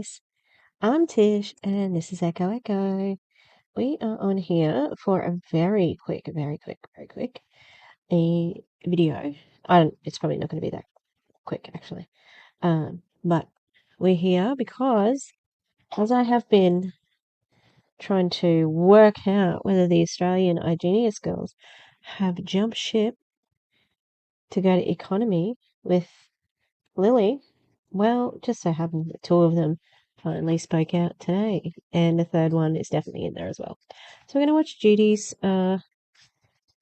guys, I'm Tish and this is Echo Echo. We are on here for a very quick a video. It's probably not going to be that quick actually. But we're here because as I have been trying to work out whether the Australian iGenius girls have jumped ship to go to Economy with Lily. Well, just so happened that two of them finally spoke out today, and the third one is definitely in there as well. So we're going to watch Judy's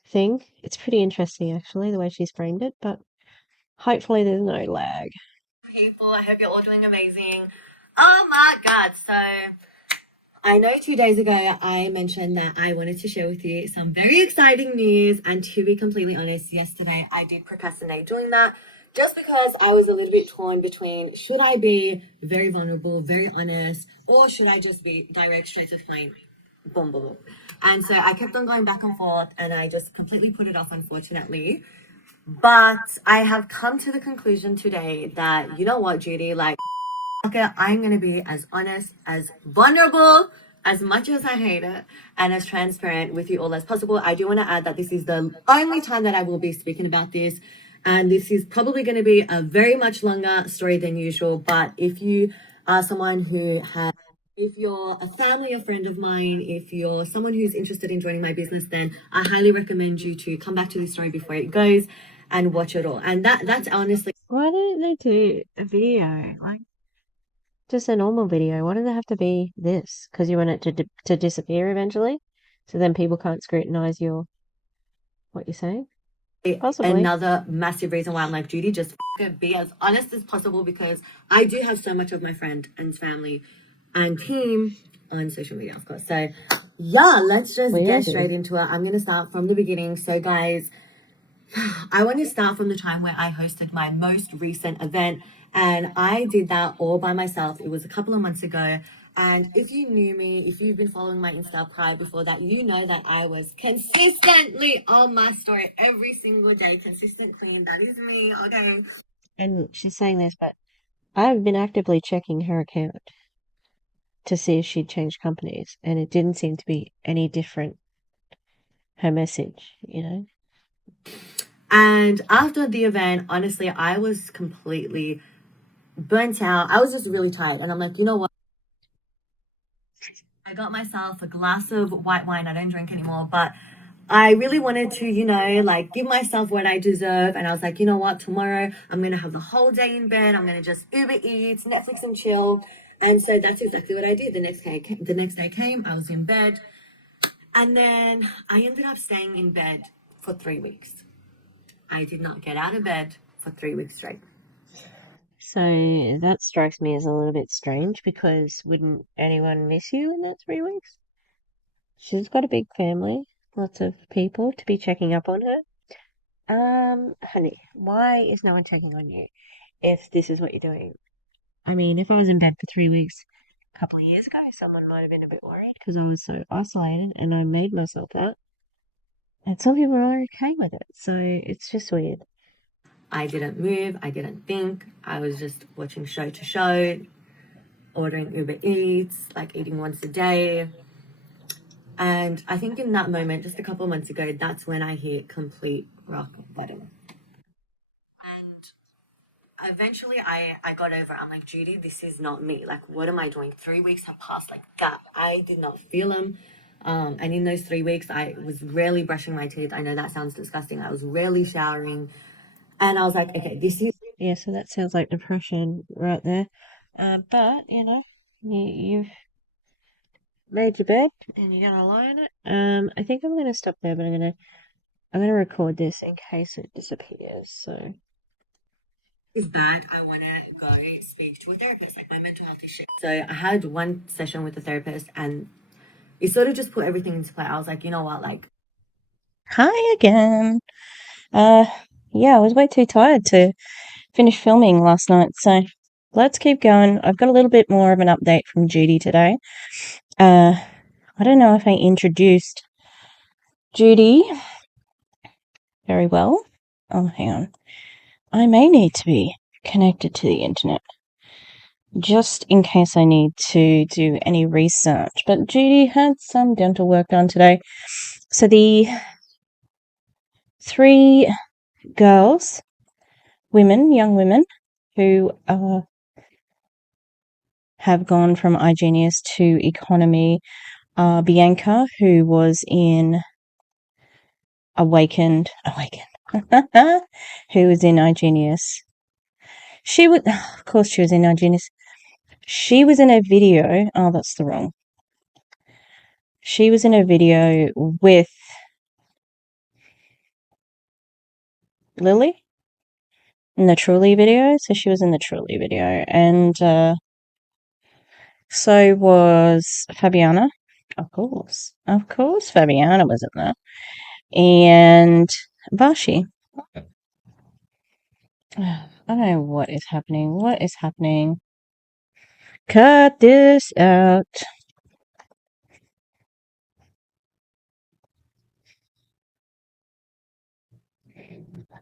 thing. It's pretty interesting, actually, the way she's framed it, but hopefully there's no lag. People, I hope you're all doing amazing. Oh my God. So I know 2 days ago I mentioned that I wanted to share with you some very exciting news, and to be completely honest, yesterday I did procrastinate doing that just because I was a little bit torn between should I be very vulnerable, very honest, or should I just be direct, straight to the point, boom, boom, boom. And so I kept on going back and forth and I just completely put it off, unfortunately. But I have come to the conclusion today that, you know what, Judy, like, okay, I'm going to be as honest, as vulnerable, as much as I hate it, and as transparent with you all as possible. I do want to add that this is the only time that I will be speaking about this. And this is probably going to be a very much longer story than usual. But if you are someone who has, if you're a family or friend of mine, if you're someone who's interested in joining my business, then I highly recommend you to come back to this story before it goes and watch it all. And that's honestly. Why don't they do a video, like just a normal video? Why does it have to be this? Because you want it to disappear eventually, so then people can't scrutinize what you're saying? Possibly. Another massive reason why I'm like, Judy, just be as honest as possible, because I do have so much of my friend and family and team on social media, of course. So yeah, let's just get straight into it. I'm going to start from the beginning. So guys, I want to start from the time where I hosted my most recent event, and I did that all by myself. It was a couple of months ago. And if you knew me, if you've been following my Insta prior before that, you know that I was consistently on my story every single day. Consistent queen, that is me, okay? And she's saying this, but I've been actively checking her account to see if she'd changed companies, and it didn't seem to be any different, her message, you know? And after the event, honestly, I was completely burnt out. I was just really tired. And I'm like, you know what? I got myself a glass of white wine. I don't drink anymore, but I really wanted to, like give myself what I deserve. And I was like, you know what? Tomorrow I'm going to have the whole day in bed. I'm going to just Uber Eats, Netflix and chill. And so that's exactly what I did. The next day came, I was in bed. And then I ended up staying in bed for 3 weeks. I did not get out of bed for 3 weeks straight. So that strikes me as a little bit strange, because wouldn't anyone miss you in that 3 weeks? She's got a big family, lots of people to be checking up on her. Honey, why is no one checking on you if this is what you're doing? I mean, if I was in bed for 3 weeks a couple of years ago, someone might have been a bit worried because I was so isolated, and I made myself that. And some people are okay with it, so it's just weird. I didn't move. I didn't think. I was just watching show to show, ordering Uber Eats, like eating once a day. And I think in that moment, just a couple of months ago, that's when I hit complete rock bottom. And eventually I got over it. I'm like, Judy, this is not me. Like, what am I doing? 3 weeks have passed like that. I did not feel them. And in those 3 weeks, I was rarely brushing my teeth. I know that sounds disgusting. I was rarely showering. And I was like, okay, this is... Yeah, so that sounds like depression right there. But, you've made your bed and you're gonna lie in it. I think I'm gonna stop there, but I'm gonna record this in case it disappears. So is bad. I want to go speak to a therapist. Like, my mental health is shit. So I had one session with a therapist, and it sort of just put everything into play. I was like, you know what, like, hi again. Yeah, I was way too tired to finish filming last night, so let's keep going. I've got a little bit more of an update from Judy today. I don't know if I introduced Judy very well. Oh, hang on. I may need to be connected to the internet. just in case I need to do any research. But Judy had some dental work done today. So the 3 girls, young women, who have gone from iGenius to Economy, Bianca, who was in Awakened, who was in iGenius. Of course she was in iGenius. She was in a video, that's the wrong. She was in a video with Lily in the Truly video, so she was in the Truly video, and so was Fabiana, of course, Fabiana was in there, and Vashi. I don't know what is happening. Cut this out.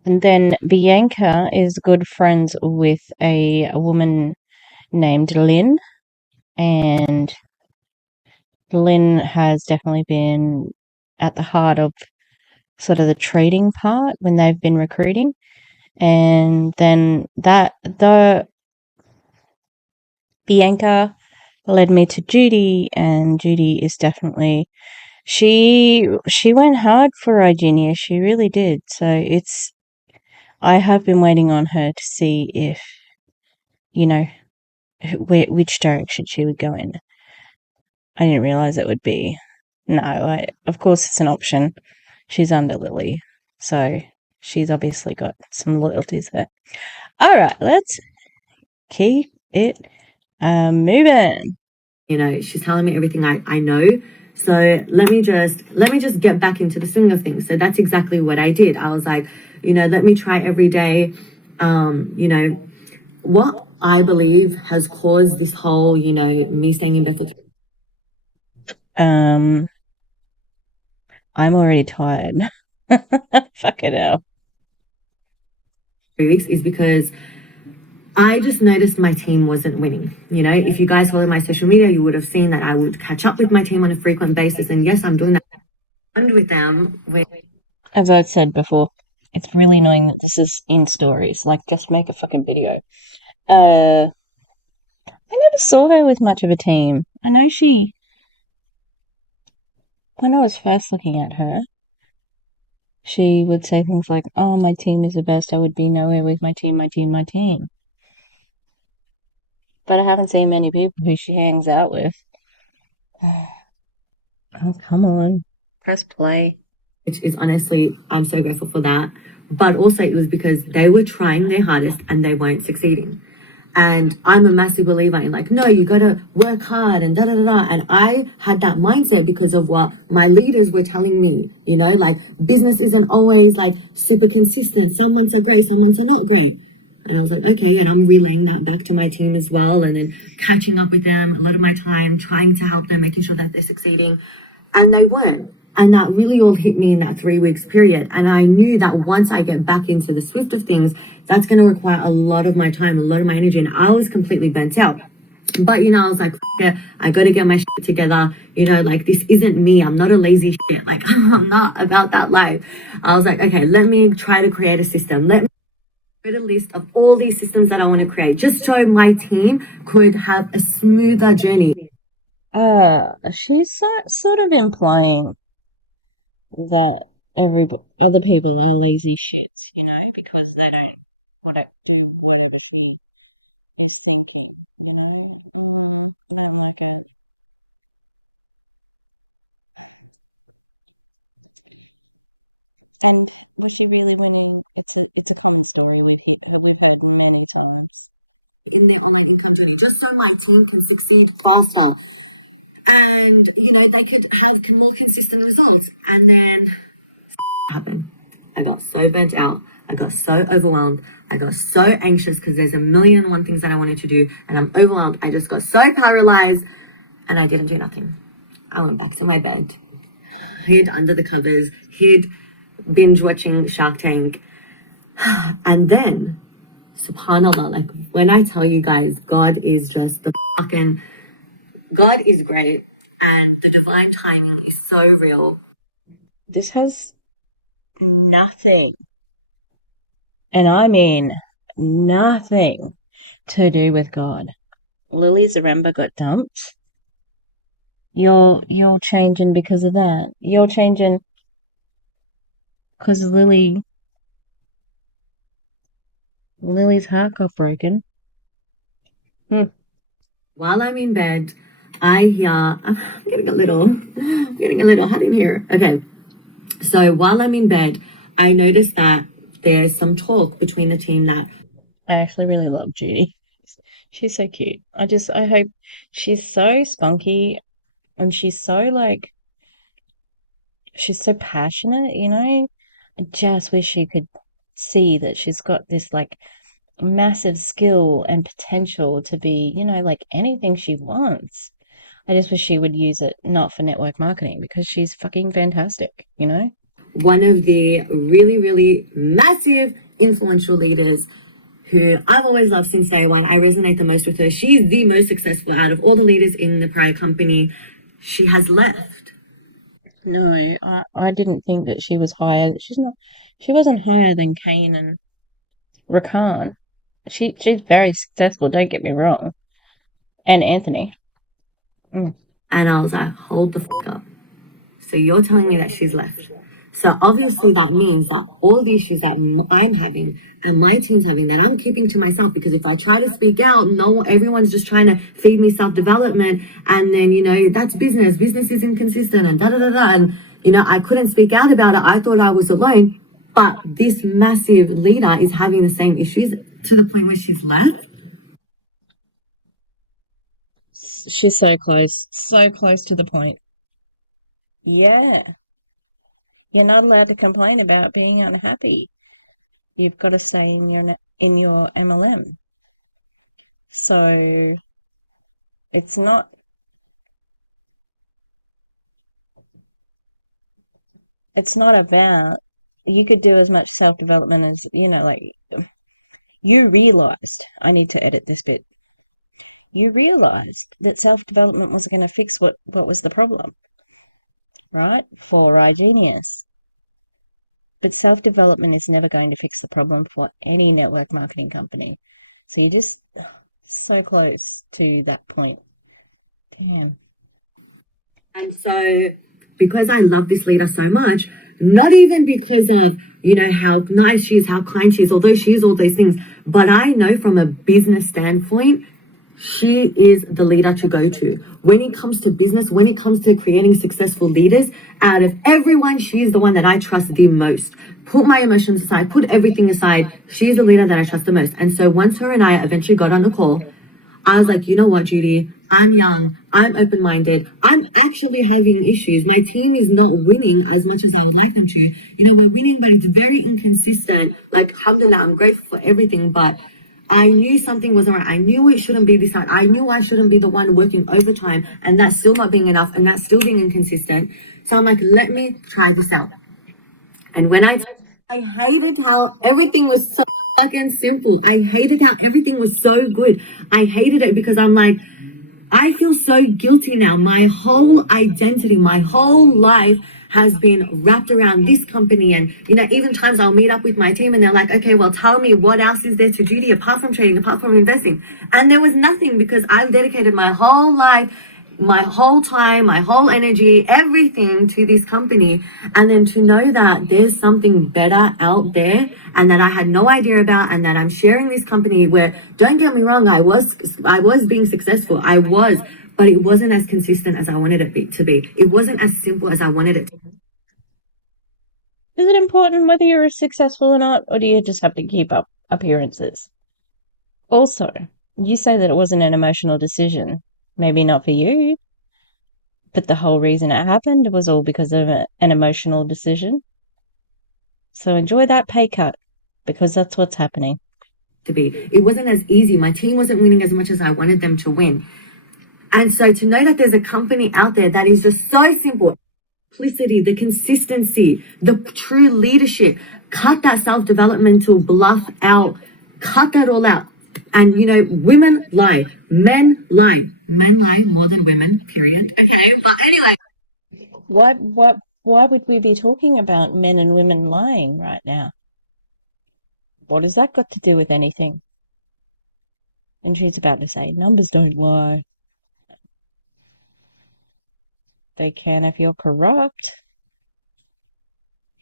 And then Bianca is good friends with a woman named Lynn, and Lynn has definitely been at the heart of sort of the trading part when they've been recruiting. And then the Bianca led me to Judy, and Judy is definitely she went hard for iGenius. She really did. So I have been waiting on her to see if, which direction she would go in. I didn't realize it would be. No, of course it's an option. She's under Lily, so she's obviously got some loyalties there. All right, let's keep it moving. She's telling me everything I know. So let me just get back into the swing of things. So that's exactly what I did. I was like, let me try every day. What I believe has caused this whole, me staying in bed for I'm already tired. Fuck it out. 3 weeks is because I just noticed my team wasn't winning. If you guys follow my social media, you would have seen that I would catch up with my team on a frequent basis. And yes, I'm doing that with them. As I said before, it's really annoying that this is in stories. Like, just make a fucking video. I never saw her with much of a team. I know when I was first looking at her, she would say things like, "Oh, my team is the best. I would be nowhere with my team. But I haven't seen many people who she hangs out with. Oh, come on. Press play. Which is honestly, I'm so grateful for that. But also it was because they were trying their hardest and they weren't succeeding. And I'm a massive believer in like, no, you got to work hard and da da da da. And I had that mindset because of what my leaders were telling me, like business isn't always like super consistent. Some months are great, some months are not great. And I was like, okay, and I'm relaying that back to my team as well. And then catching up with them a lot of my time, trying to help them, making sure that they're succeeding. And they weren't. And that really all hit me in that 3 weeks period. And I knew that once I get back into the swift of things, that's going to require a lot of my time, a lot of my energy. And I was completely burnt out. But, I was like, it, I got to get my shit together. Like this isn't me. I'm not a lazy shit. Like I'm not about that life. I was like, okay, let me try to create a system. Let me create a list of all these systems that I want to create just so my team could have a smoother journey. She's sort of implying that other people are lazy shits, because they don't want to do whatever she is thinking, I don't like it. And was she really winning? It's a common story we've heard many times. In their online income journey, just so my team can succeed faster. And, they could have more consistent results. And then happened. I got so burnt out. I got so overwhelmed. I got so anxious because there's a million and one things that I wanted to do. And I'm overwhelmed. I just got so paralyzed and I didn't do nothing. I went back to my bed, hid under the covers, binge watching Shark Tank. And then subhanallah, like when I tell you guys, God is just God is great, and the divine timing is so real. This has nothing, and I mean nothing, to do with God. Lily Zaremba got dumped. You're changing because of that. You're changing because Lily's heart got broken. While I'm in bed, I hear, I'm getting a little hot in here. Okay. So while I'm in bed, I notice that there's some talk between the team that I actually really love Judy. She's so cute. I hope she's so spunky, and she's so passionate, you know? I just wish you could see that she's got this massive skill and potential to be, anything she wants. I just wish she would use it not for network marketing, because she's fucking fantastic, you know? one of the really, really massive influential leaders who I've always loved since day one, I resonate the most with her. She's the most successful out of all the leaders in the prior company. She has left. No, I didn't think that she was higher. She wasn't higher than Kane and Rakan. She's very successful, don't get me wrong. And Anthony. And I was like, hold the fuck up. So you're telling me that she's left. So obviously that means that all the issues that I'm having and my team's having, that I'm keeping to myself, because if I try to speak out, everyone's just trying to feed me self-development, and then, that's business is inconsistent and da-da-da-da, and, I couldn't speak out about it. I thought I was alone, but this massive leader is having the same issues to the point where she's left. She's so close to the point. Yeah. You're not allowed to complain about being unhappy. You've got to stay in your MLM. So it's not about, you could do as much self-development as, you realized, I need to edit this bit. You realized that self-development wasn't going to fix what was the problem, right? For iGenius. But self-development is never going to fix the problem for any network marketing company. So you're just so close to that point. Damn. And so because I love this leader so much, not even because of, how nice she is, how kind she is, although she is all those things, but I know from a business standpoint, she is the leader to go to. When it comes to business, when it comes to creating successful leaders, out of everyone, she is the one that I trust the most. Put my emotions aside, put everything aside. She's the leader that I trust the most. And so once her and I eventually got on the call, I was like, you know what, Judy, I'm young, I'm open-minded, I'm actually having issues. My team is not winning as much as I would like them to. We're winning, but it's very inconsistent. Like, alhamdulillah, I'm grateful for everything, but I knew something wasn't right. I knew it shouldn't be this hard. I knew I shouldn't be the one working overtime, and that's still not being enough, and that's still being inconsistent. So I'm like, let me try this out. And when I hated how everything was so fucking simple. I hated how everything was so good. I hated it because I'm like, I feel so guilty now. My whole identity, my whole life has been wrapped around this company. And, even times I'll meet up with my team and they're like, okay, well, tell me what else is there to Judy apart from trading, apart from investing. And there was nothing, because I've dedicated my whole life, my whole time, my whole energy, everything to this company. And then to know that there's something better out there and that I had no idea about, and that I'm sharing this company where, don't get me wrong, I was being successful. I was, but it wasn't as consistent as I wanted it to be. It wasn't as simple as I wanted it to be. Is it important whether you're successful or not, or do you just have to keep up appearances? Also, you say that it wasn't an emotional decision. Maybe not for you, but the whole reason it happened was all because of an emotional decision. So enjoy that pay cut, because that's what's happening. It wasn't as easy. My team wasn't winning as much as I wanted them to win. And so to know that there's a company out there that is just so simple, simplicity, the consistency, the true leadership, cut that self-developmental bluff out, cut that all out. And women lie, men lie more than women, period. Okay, but anyway. Why would we be talking about men and women lying right now? What has that got to do with anything? And she's about to say, numbers don't lie. They can if you're corrupt.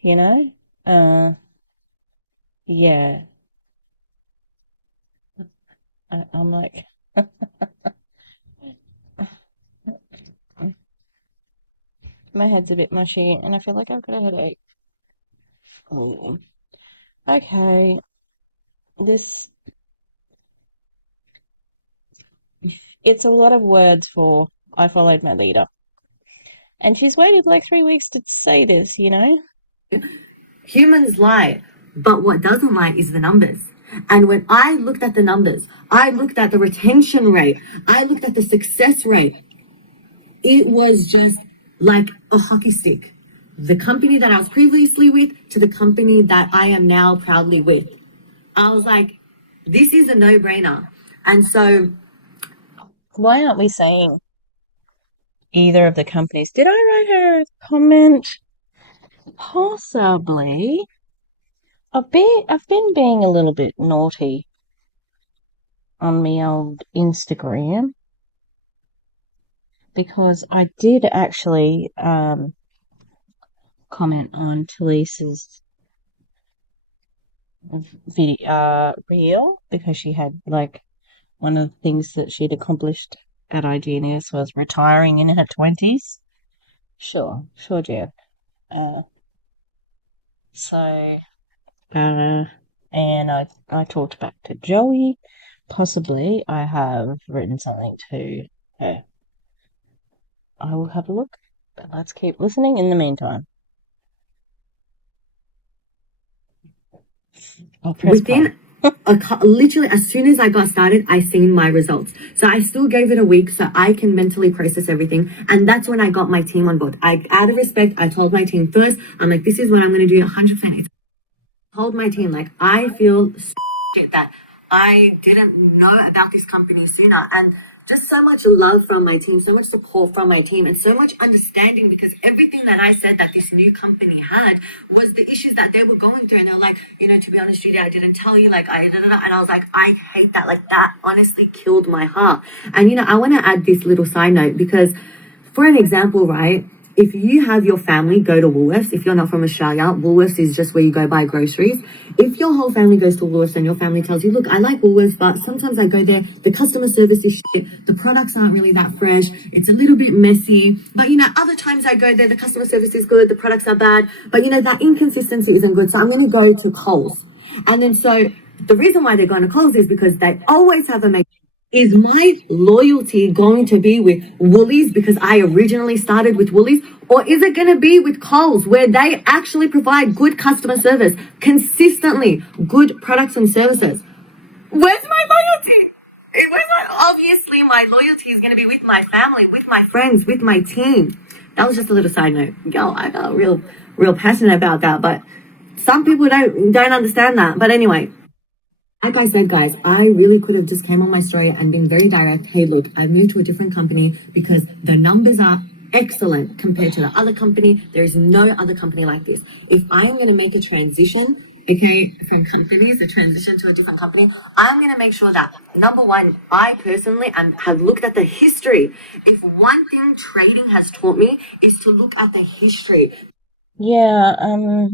Yeah. I'm like, my head's a bit mushy and I feel like I've got a headache. Oh. Okay. It's a lot of words for I followed my leader. And she's waited like 3 weeks to say this, Humans lie, but what doesn't lie is the numbers. And when I looked at the numbers, I looked at the retention rate, I looked at the success rate, it was just like a hockey stick. The company that I was previously with to the company that I am now proudly with. I was like, this is a no-brainer. And so, why aren't we saying either of the companies? Did I write her a comment? Possibly. I've been being a little bit naughty on my old Instagram because I did actually comment on Talisa's video reel because she had like one of the things that she'd accomplished at iGenius was retiring in her 20s. Sure, Jan. And I talked back to Joey. Possibly I have written something to her. I will have a look, but let's keep listening in the meantime. I'll press within literally as soon as I got started, I seen my results. So I still gave it a week so I can mentally process everything. And that's when I got my team on board. Out of respect, I told my team first, I'm like, this is what I'm going to do 100%. It's told my team, like, I feel shit that I didn't know about this company sooner. And just so much love from my team, so much support from my team, and so much understanding because everything that I said that this new company had was the issues that they were going through. And they're like, to be honest, Judy, I didn't tell you, like, and I was like, I hate that. Like, that honestly killed my heart. And, I want to add this little side note because for an example, right? If you have your family go to Woolworths, if you're not from Australia, Woolworths is just where you go buy groceries. If your whole family goes to Woolworths and your family tells you, look, I like Woolworths, but sometimes I go there, the customer service is shit, the products aren't really that fresh, it's a little bit messy, but other times I go there, the customer service is good, the products are bad, but that inconsistency isn't good, so I'm going to go to Coles. And then so the reason why they're going to Coles is because they always have a is my loyalty going to be with Woolies because I originally started with Woolies? Or is it going to be with Coles where they actually provide good customer service, consistently good products and services? Where's my loyalty? Obviously, my loyalty is going to be with my family, with my friends, with my team. That was just a little side note. Yo, I got real passionate about that, but some people don't understand that. But anyway, like I said, guys, I really could have just came on my story and been very direct. Hey, look, I've moved to a different company because the numbers are excellent compared to the other company. There is no other company like this. If I am going to make a transition, okay, from companies, a transition to a different company, I'm going to make sure that, number one, I personally have looked at the history. If one thing trading has taught me is to look at the history. Yeah,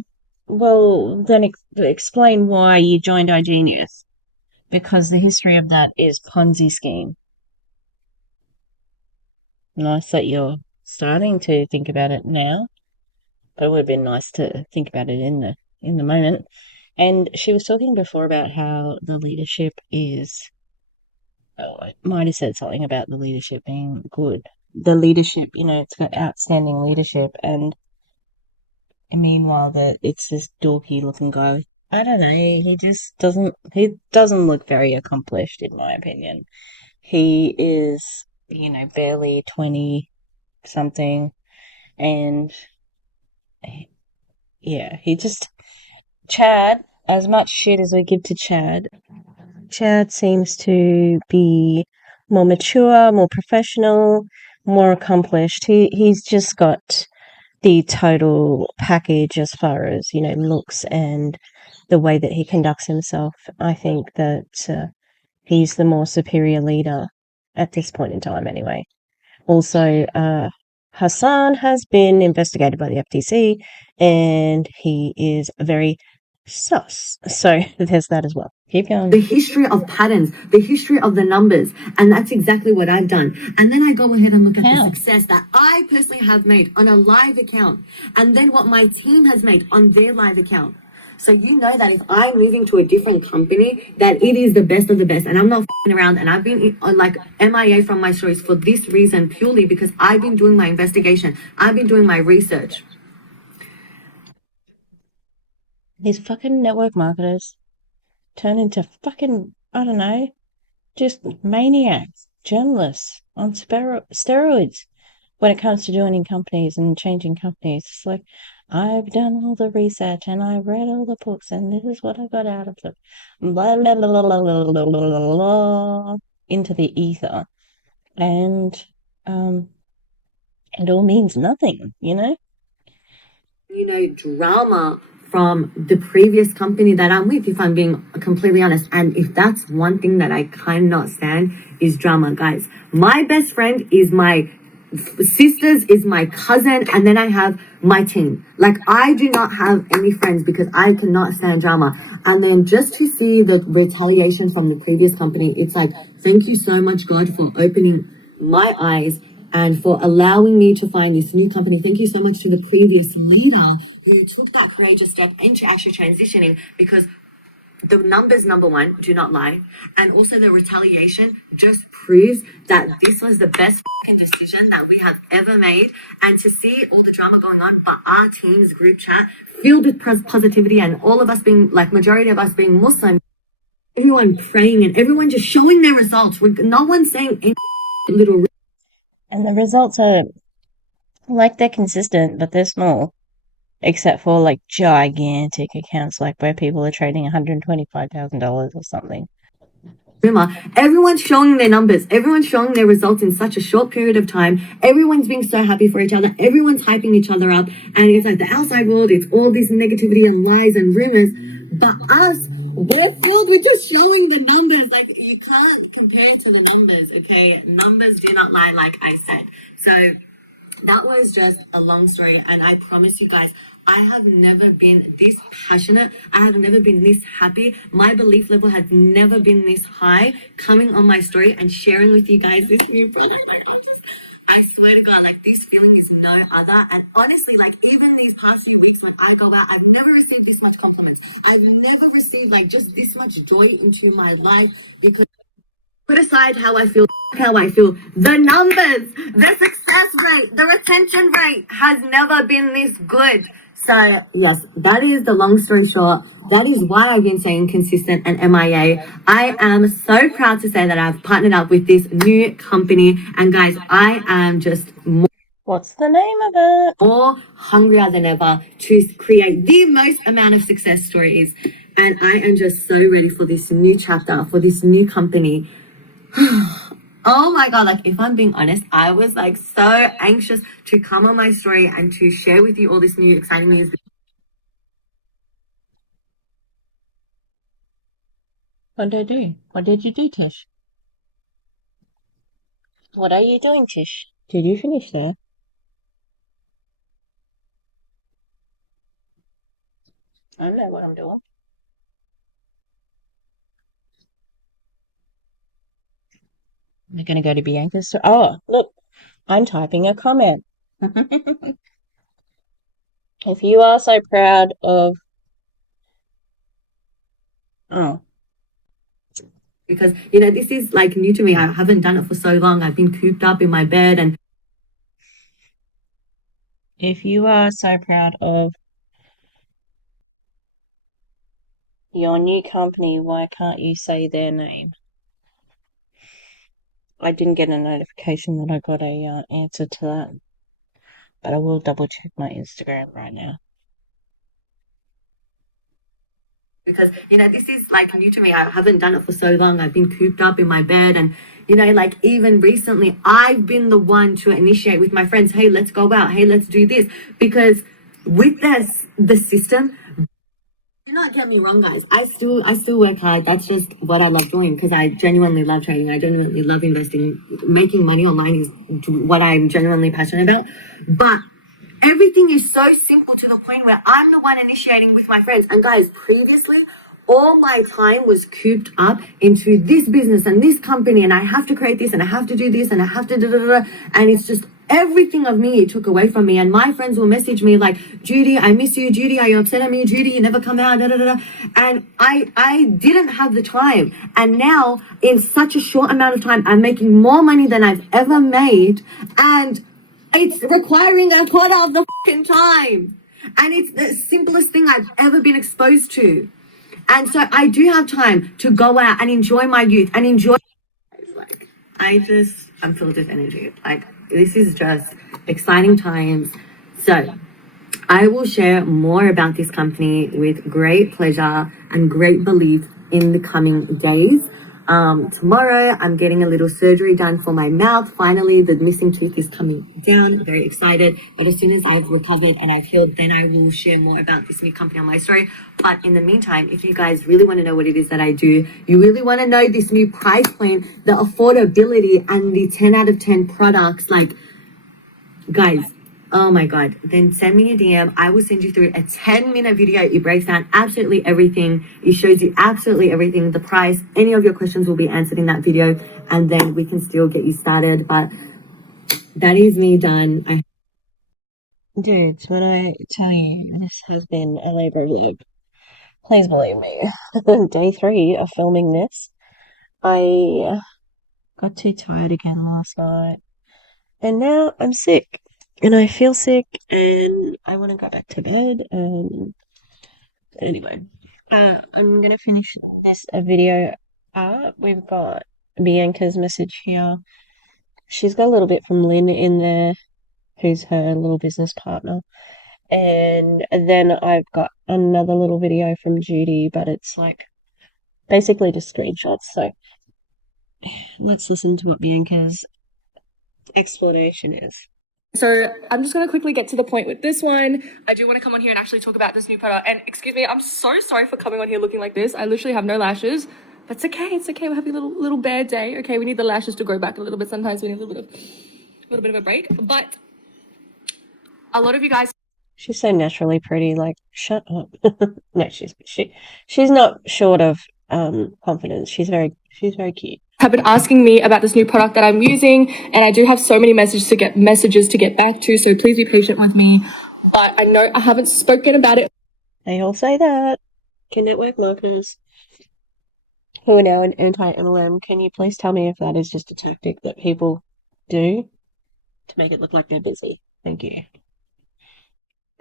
well, then explain why you joined iGenius. Because the history of that is Ponzi scheme. Nice that you're starting to think about it now, but it would have been nice to think about it in the moment. And she was talking before about how the leadership is. Oh, I might have said something about the leadership being good. The leadership, it's got outstanding leadership, and meanwhile, it's this dorky looking guy. I don't know. He doesn't look very accomplished, in my opinion. He is, barely 20 something, and yeah, Chad, as much shit as we give to Chad, Chad seems to be more mature, more professional, more accomplished. He's just got the total package as far as, looks and the way that he conducts himself. I think that he's the more superior leader at this point in time anyway. Also, Hassan has been investigated by the FTC and he is very sus. So there's that as well. Keep going. The history of patterns, the history of the numbers. And that's exactly what I've done. And then I go ahead and look at the success that I personally have made on a live account. And then what my team has made on their live account. So you know that if I'm moving to a different company, that it is the best of the best. And I'm not f***ing around. And I've been like MIA from my stories for this reason, purely because I've been doing my investigation. I've been doing my research. These fucking network marketers turn into fucking, I don't know, just maniacs, journalists on steroids when it comes to joining companies and changing companies. It's like, I've done all the research and I've read all the books and this is what I got out of them. Blah, blah, blah, blah, blah, blah, blah, blah, into the ether. And it all means nothing, Drama from the previous company that I'm with, if I'm being completely honest. And if that's one thing that I cannot stand is drama, guys. My best friend is my sisters, is my cousin, and then I have my team. Like, I do not have any friends because I cannot stand drama. And then just to see the retaliation from the previous company, it's like, thank you so much, God, for opening my eyes and for allowing me to find this new company. Thank you so much to the previous leader who took that courageous step into actually transitioning, because the numbers, number one, do not lie. And also the retaliation just proves that this was the best decision that we have ever made. And to see all the drama going on, but our team's group chat filled with positivity, and all of us being, like, majority of us being Muslim, everyone praying and everyone just showing their results. No one saying any little. And the results are, like, they're consistent, but they're small. Except for, like, gigantic accounts, like, where people are trading $125,000 or something. Everyone's showing their numbers. Everyone's showing their results in such a short period of time. Everyone's being so happy for each other. Everyone's hyping each other up. And it's like the outside world, it's all this negativity and lies and rumors. But us, we're filled with just showing the numbers. Like, you can't compare to the numbers, okay? Numbers do not lie, like I said. So that was just a long story. And I promise you guys, I have never been this passionate. I have never been this happy. My belief level has never been this high, coming on my story and sharing with you guys this new product. Like, I swear to God, like, this feeling is no other. And honestly, like, even these past few weeks when I go out, I've never received this much compliments. I've never received, like, just this much joy into my life, because put aside how I feel, the numbers, the success rate, the retention rate has never been this good. So yes, that is the long story short. That is why I've been saying consistent and MIA. I am so proud to say that I've partnered up with this new company. And guys, I am just more, what's the name of it? More hungrier than ever to create the most amount of success stories. And I am just so ready for this new chapter, for this new company. Oh my God, like, if I'm being honest, I was like so anxious to come on my story and to share with you all this new exciting news. What did I do? What did you do, Tish? What are you doing, Tish? Did you finish there? I don't know what I'm doing. I'm going to go to Bianca's store. Oh, look, I'm typing a comment. If you are so proud of... Oh. Because, this is like new to me. I haven't done it for so long. I've been cooped up in my bed. And if you are so proud of your new company, why can't you say their name? I didn't get a notification that I got a answer to that, but I will double check my Instagram right now. because, this is like new to me. I haven't done it for so long. I've been cooped up in my bed, and, like even recently, I've been the one to initiate with my friends, hey, let's go out. Hey, let's do this. Because with the system, do not get me wrong, guys. I still work hard. That's just what I love doing, because I genuinely love trading. I genuinely love investing. Making money online is what I'm genuinely passionate about. But everything is so simple to the point where I'm the one initiating with my friends. And guys, previously, all my time was cooped up into this business and this company, and I have to create this, and I have to do this, and I have to and it's just everything of me it took away from me. And my friends will message me like, Judy, I miss you. Judy, are you upset at me? Judy, you never come out. And I didn't have the time. And now, in such a short amount of time, I'm making more money than I've ever made, and it's requiring a quarter of the fucking time. And it's the simplest thing I've ever been exposed to. And so I do have time to go out and enjoy my youth and enjoy. Like, I'm filled with energy. Like, this is just exciting times. So I will share more about this company with great pleasure and great belief in the coming days. Tomorrow, I'm getting a little surgery done for my mouth. Finally, the missing tooth is coming down. I'm very excited. But as soon as I've recovered and I've healed, then I will share more about this new company on my story. But in the meantime, if you guys really want to know what it is that I do, you really want to know this new price point, the affordability, and the 10 out of 10 products, like, guys, oh my God, then send me a DM. I will send you through a 10-minute video. It breaks down absolutely everything. It shows you absolutely everything, the price. Any of your questions will be answered in that video, and then we can still get you started. But that is me done. Dudes, when I tell you this has been a labor of love, please believe me. Day 3 of filming this, I got too tired again last night, and now I'm sick. And I feel sick, and I want to go back to bed. And anyway, I'm gonna finish this video up. We've got Bianca's message here. She's got a little bit from Lynn in there, who's her little business partner. And then I've got another little video from Judy, but it's like basically just screenshots. So let's listen to what Bianca's explanation is. So I'm just going to quickly get to the point with this one. I do want to come on here and actually talk about this new product. And excuse me, I'm so sorry for coming on here looking like this. I literally have no lashes, but it's okay. It's okay. We're having a little bad day. Okay, we need the lashes to grow back a little bit. Sometimes we need a little bit of a break. But a lot of you guys. She's so naturally pretty. Like, shut up. No, she's not short of confidence. She's very cute. Have been asking me about this new product that I'm using, and I do have so many messages to get back to, so please be patient with me. But I know I haven't spoken about it. They all say that. Can network marketers who are now in anti-MLM, can you please tell me if that is just a tactic that people do to make it look like they're busy? Thank you.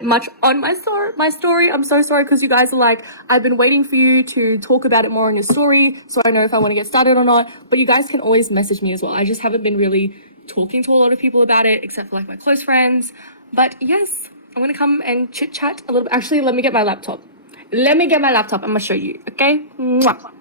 Much on my story. I'm so sorry, because you guys are like, I've been waiting for you to talk about it more on your story, so I know if I want to get started or not. But you guys can always message me as well. I just haven't been really talking to a lot of people about it, except for like my close friends. But yes, I'm gonna come and chit chat a little bit. Actually, let me get my laptop. I'm gonna show you. Okay. Mwah.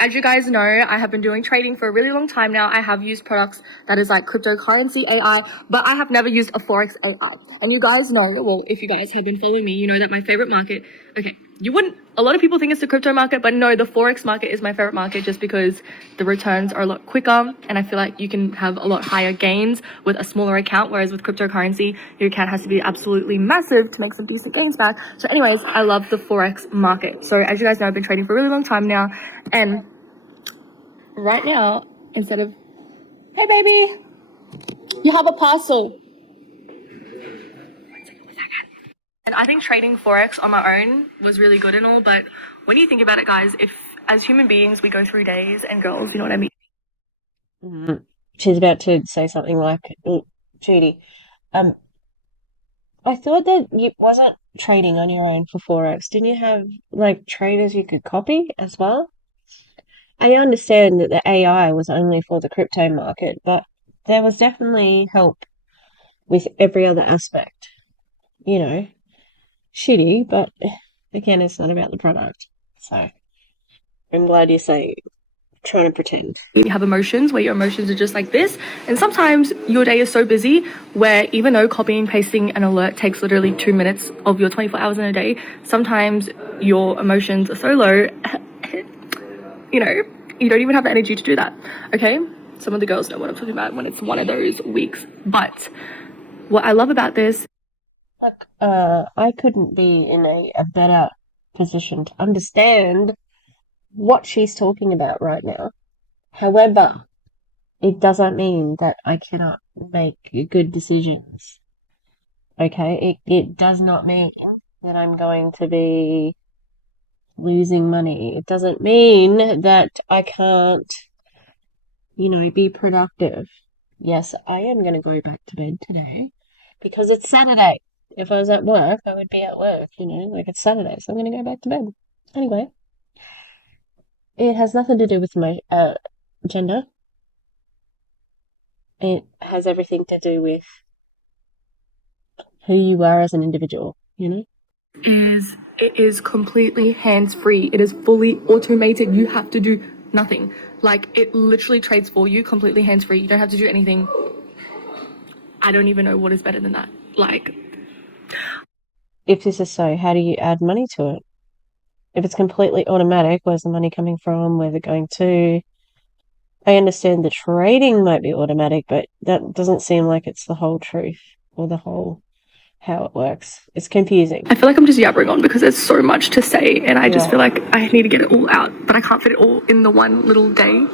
As you guys know, I have been doing trading for a really long time now. I have used products that is like cryptocurrency AI, but I have never used a Forex AI. And you guys know, well, if you guys have been following me, you know that my favorite market, okay, a lot of people think it's the crypto market, but no, the Forex market is my favorite market, just because the returns are a lot quicker, and I feel like you can have a lot higher gains with a smaller account, whereas with cryptocurrency, your account has to be absolutely massive to make some decent gains back. So anyways, I love the Forex market. So as you guys know, I've been trading for a really long time now, and right now, instead of, hey baby, you have a parcel. And I think trading Forex on my own was really good and all, but when you think about it, guys, if as human beings, we go through days, and girls, you know what I mean? She's about to say something like, Judy, I thought that you wasn't trading on your own for Forex. Didn't you have like traders you could copy as well? I understand that the AI was only for the crypto market, but there was definitely help with every other aspect. You know, shitty, but again, it's not about the product. So I'm glad you're saying trying to pretend. You have emotions where your emotions are just like this, and sometimes your day is so busy where even though copying pasting an alert takes literally 2 minutes of your 24 hours in a day, sometimes your emotions are so low you don't even have the energy to do that. Okay, some of the girls know what I'm talking about when it's one of those weeks. But what I love about this, look, I couldn't be in a better position to understand what she's talking about right now. However, it doesn't mean that I cannot make good decisions. Okay, it does not mean that I'm going to be losing money. It doesn't mean that I can't, be productive. Yes, I am going to go back to bed today because it's Saturday. If I was at work, I would be at work, like it's Saturday, so I'm going to go back to bed. Anyway, it has nothing to do with my gender. It has everything to do with who you are as an individual, it is completely hands-free. It is fully automated. You have to do nothing. Like, it literally trades for you completely hands-free. You don't have to do anything. I don't even know what is better than that. Like, if this is so, how do you add money to it? If it's completely automatic, where's the money coming from? Where's it going to? I understand the trading might be automatic, but that doesn't seem like it's the whole truth or the whole how it works. It's confusing. I feel like I'm just yabbering on because there's so much to say, and I just feel like I need to get it all out, but I can't fit it all in the one little day,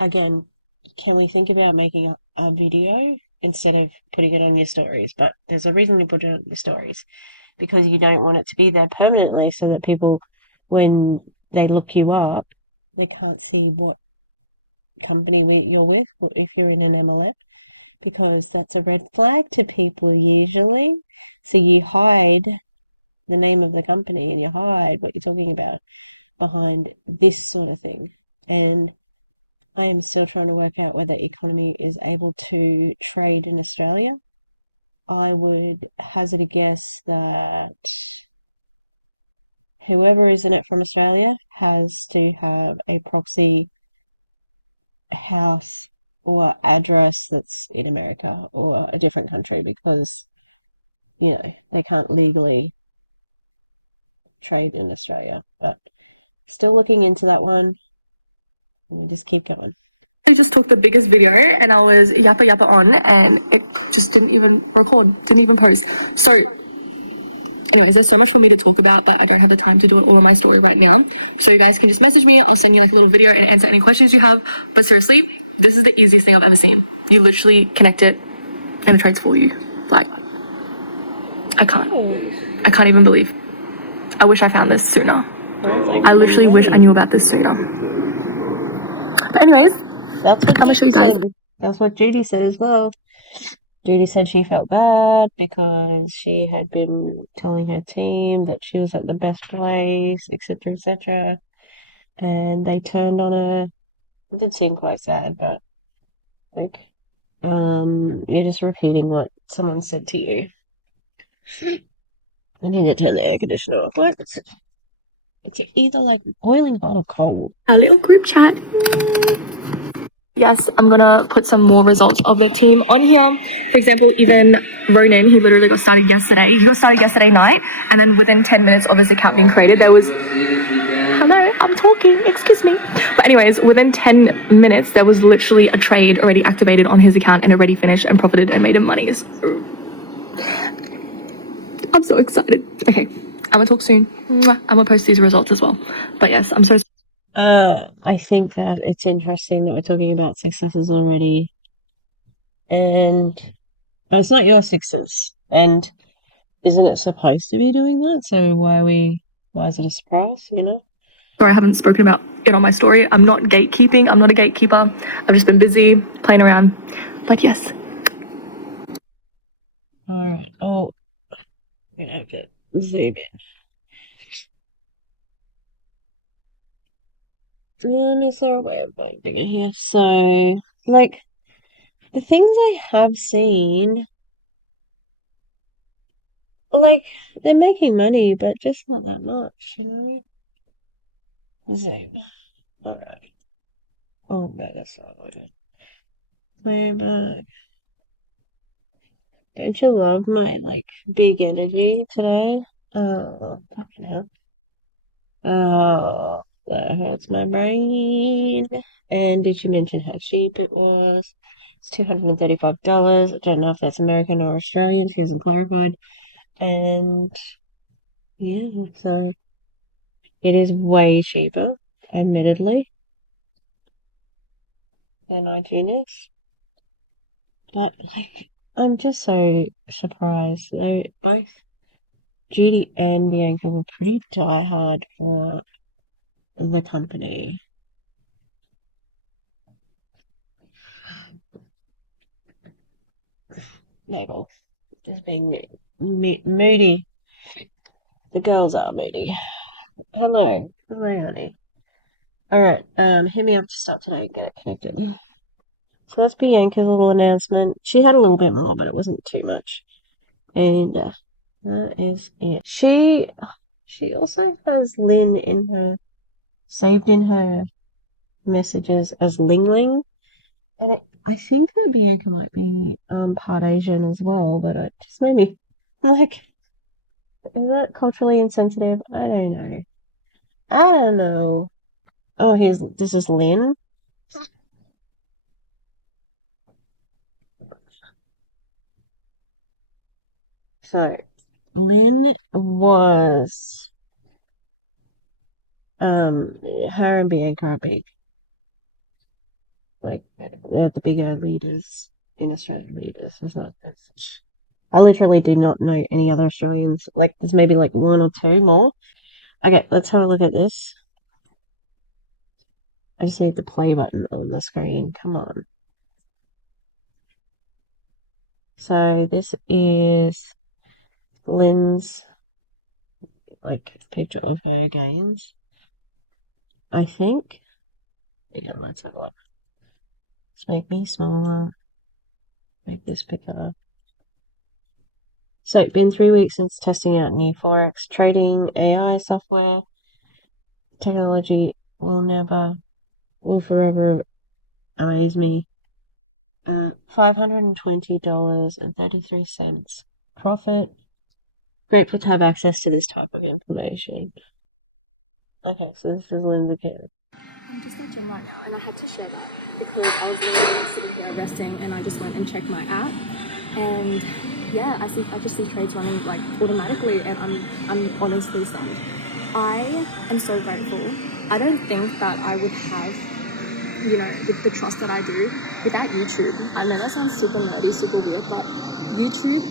Again, can we think about making a video instead of putting it on your stories? But there's a reason to put it on your stories, because you don't want it to be there permanently so that people, when they look you up, they can't see what company you're with if you're in an MLM, because that's a red flag to people usually. So you hide the name of the company and you hide what you're talking about behind this sort of thing. And I am still trying to work out whether Eaconomy is able to trade in Australia. I would hazard a guess that whoever is in it from Australia has to have a proxy house or address that's in America or a different country, because, they can't legally trade in Australia. But still looking into that one. We just keep going. I just took the biggest video and I was yappa on, and it just didn't even record, didn't even post. So anyways, there's so much for me to talk about, but I don't have the time to do it all in my story right now. So you guys can just message me. I'll send you like a little video and answer any questions you have. But seriously, this is the easiest thing I've ever seen. You literally connect it and it trades for you. Like, I can't even believe. I wish I found this sooner. I literally wish I knew about this sooner. But anyways, that's what I'm gonna show you guys. That's what Judy said as well. Judy said she felt bad because she had been telling her team that she was at the best place, etc., etc., and they turned on her. It did seem quite sad, but like, you're just repeating what someone said to you. I need to turn the air conditioner off. What? It's either like boiling hot or cold. Our little group chat. Yes, I'm gonna put some more results of the team on here. For example, even Ronan, he literally got started yesterday. He got started yesterday night, and then within 10 minutes of his account being created, there was... Hello, I'm talking, excuse me. But anyways, within 10 minutes, there was literally a trade already activated on his account and already finished and profited and made him money. I'm so excited. Okay, I'm gonna talk soon. I'm gonna post these results as well. But yes, I'm so... I think that it's interesting that we're talking about successes already, but it's not your success, and isn't it supposed to be doing that? So why is it a surprise, Sorry, I haven't spoken about it on my story. I'm not gatekeeping. I'm not a gatekeeper. I've just been busy playing around. But yes. All right. Oh, I'm gonna have to zoom in. Is there a way of going bigger here? So, like, the things I have seen like, they're making money, but just not that much, Zoom. Alright. Oh, that's all. Playback. Don't you love my, big energy today? Oh, fucking hell. Oh, that hurts my brain. And did you mention how cheap it was? It's $235. I don't know if that's American or Australian. She hasn't clarified. And yeah, so it is way cheaper, admittedly, than iGenius. But I'm just so surprised. Both Judy and Bianca were pretty diehard for the company. Mabel is being moody. The girls are moody. Hello, honey. All right, hit me up to start today. Get it connected. So that's Bianca's little announcement. She had a little bit more, but it wasn't too much. And that is it. She also has Lynn saved in her messages as Ling Ling. And I think that Bianca might be part Asian as well, but it just made me like, is that culturally insensitive? I don't know. I don't know. Oh, this is Lynn. So Lynn was her and Bianca are big, they're the bigger leaders in Australian leaders. I literally do not know any other Australians. There's maybe one or two more. Okay, let's have a look at this. I just need the play button on the screen. Come on. So this is Lynn's picture of her games. I think. Again, let's have a look. Let's make me smaller. Make this bigger. So, been 3 weeks since testing out new Forex trading AI software. Technology will forever amaze me. $520.33 profit. Grateful to have access to this type of information. Okay, so this is Lynn's account. I'm just at gym right now, and I had to share that because I was literally sitting here resting, and I just went and checked my app, and yeah, I just see trades running automatically, and I'm honestly stunned. I am so grateful. I don't think that I would have, the trust that I do without YouTube. I know that sounds super nerdy, super weird, but YouTube,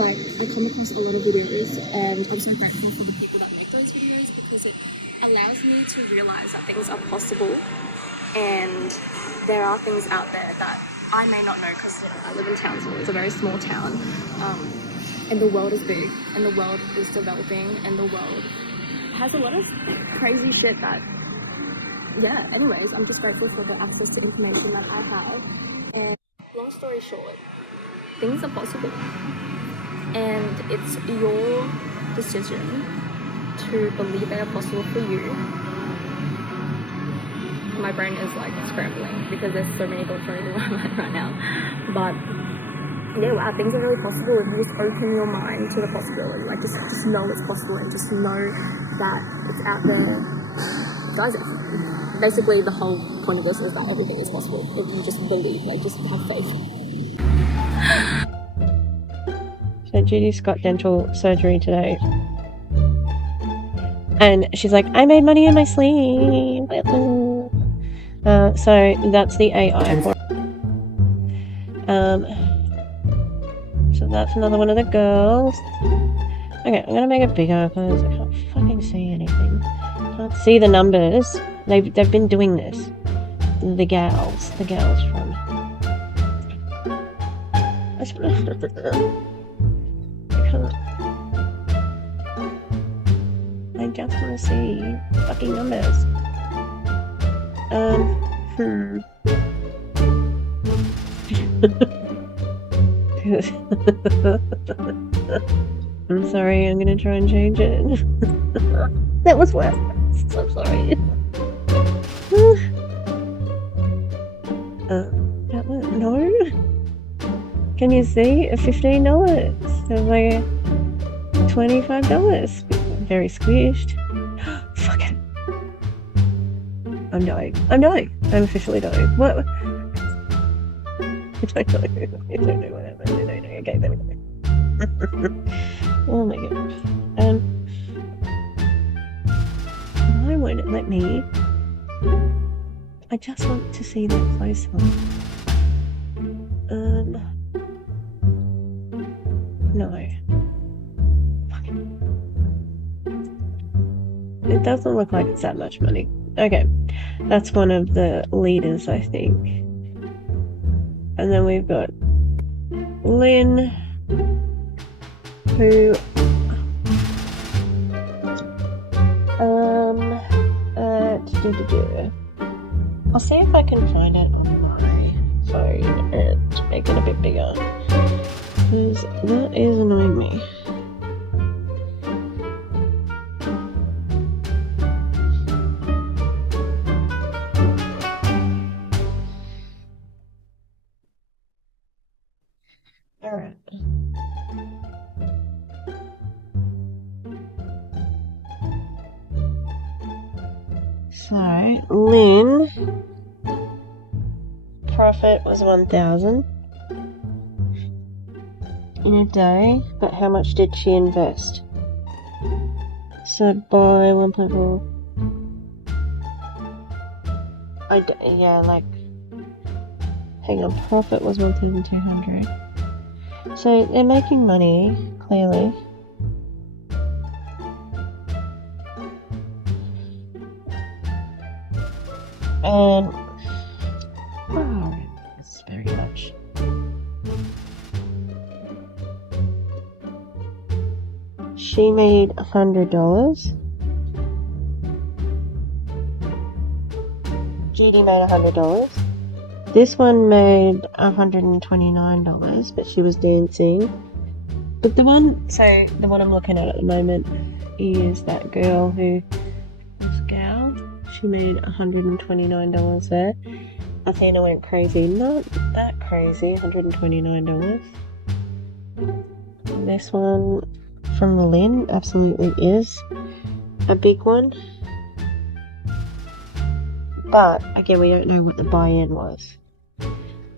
I come across a lot of videos, and I'm so grateful for the people that make those videos because it allows me to realize that things are possible and there are things out there that I may not know because I live in Townsville. It's a very small town, and the world is big and the world is developing and the world has a lot of crazy shit that anyways, I'm just grateful for the access to information that I have. And long story short, things are possible, and it's your decision to believe they are possible for you. My brain is scrambling because there's so many thoughts running through my mind right now. But yeah, wow, things are really possible if you just open your mind to the possibility. Just know it's possible and just know that it's out there. Guys, basically the whole point of this is that everything is possible if you just believe, just have faith. So Judy's got dental surgery today. And she's like, I made money in my sleep. So that's the AI for so that's another one of the girls. Okay, I'm gonna make it bigger because I can't fucking see anything. I can't see the numbers. They've been doing this. The gals from I just want to see fucking numbers. I'm sorry, I'm gonna try and change it. That was worse. I'm sorry. No? Can you see? $15. So like $25. Very squished. Fuck it. I'm dying. I'm dying. I'm officially dying. What? I don't know. I don't know what happened. I don't know. Okay, there we go. Oh my god. Why won't it let me? I just want to see that close up. No. It doesn't look like it's that much money. Okay, that's one of the leaders, I think. And then we've got Lynn, who I'll see if I can find it on my phone and make it a bit bigger, because that is annoying me. Alright. So, Lynn, profit was 1,000 in a day, but how much did she invest? So by 1.4, hang on, profit was 1,200. So they're making money, clearly. And that's very much. She made $100. Judy made $100. This one made $129, but she was dancing. But the one I'm looking at the moment is that girl this gal. She made $129 there. Athena went crazy. Not that crazy, $129. This one from Lynn absolutely is a big one. But again, we don't know what the buy-in was.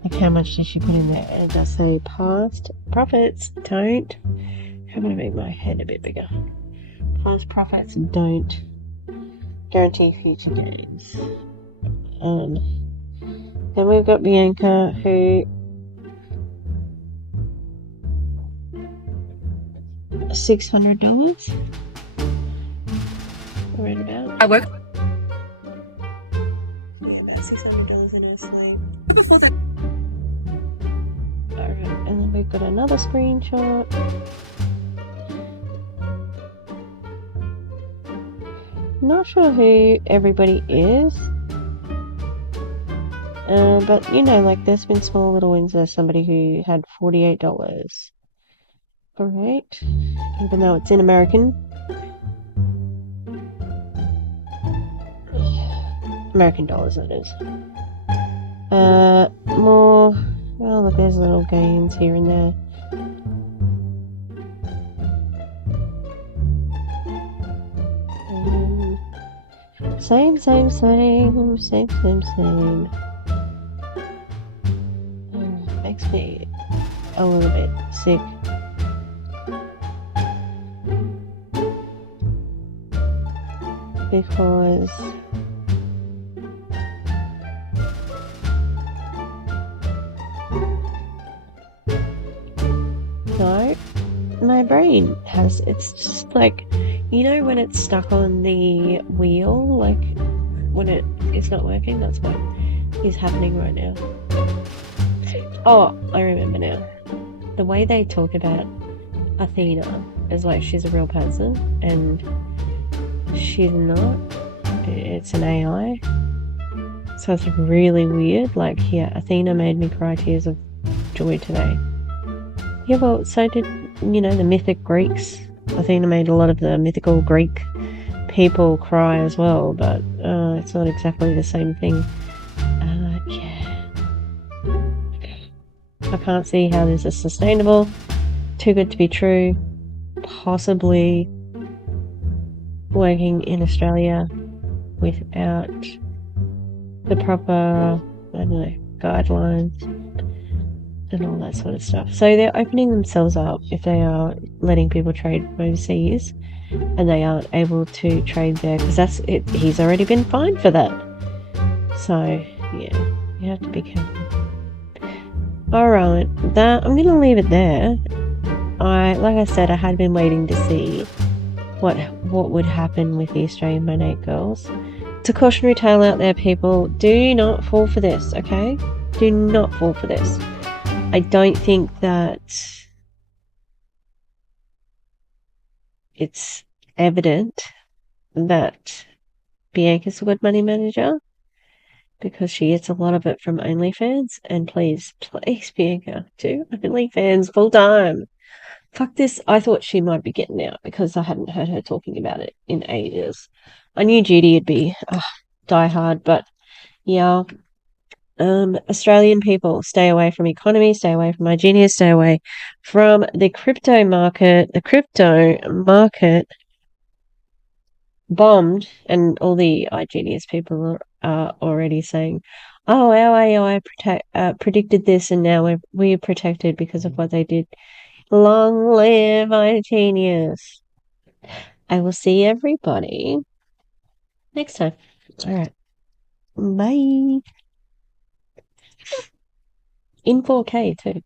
Like, how much did she put in there? And it does say past profits don't. I'm going to make my head a bit bigger. Past profits don't guarantee future gains. Then we've got Bianca, who $600 around about. I work about $600 in her sleep. before that. Alright, and then we've got another screenshot. Not sure who everybody is. But like there's been small little wins. There's somebody who had $48. Alright. Even though it's in American dollars, that is. More. Oh, look, there's little gains here and there. Same. Makes me a little bit sick. Because no, my brain it's just like, when it's stuck on the wheel, like when it is not working, that's what is happening right now. Oh, I remember now. The way they talk about Athena is like she's a real person, and she's not. It's an AI. So it's really weird. Like, yeah, Athena made me cry tears of joy today. Yeah, well, so did the mythic Greeks. I think they made a lot of the mythical Greek people cry as well, but it's not exactly the same thing. Yeah. I can't see how this is sustainable. Too good to be true. Possibly working in Australia without the proper, guidelines and all that sort of stuff. So they're opening themselves up if they are letting people trade overseas and they aren't able to trade there, because that's it. He's already been fined for that. So yeah, you have to be careful. Alright, I'm gonna leave it there. Like I said, I had been waiting to see what would happen with the Australian by Night girls. It's a cautionary tale out there, people. Do not fall for this, okay? Do not fall for this. I don't think that it's evident that Bianca's a good money manager, because she gets a lot of it from OnlyFans. And please, Bianca, do OnlyFans full time. Fuck this. I thought she might be getting out because I hadn't heard her talking about it in ages. I knew Judy would be die hard, but yeah. Australian people, stay away from Eaconomy, stay away from iGenius, stay away from the crypto market. The crypto market bombed, and all the iGenius people are already saying, oh, our AI predicted this, and now we're protected because of what they did. Long live iGenius. I will see everybody next time. All right. Bye. In 4K too.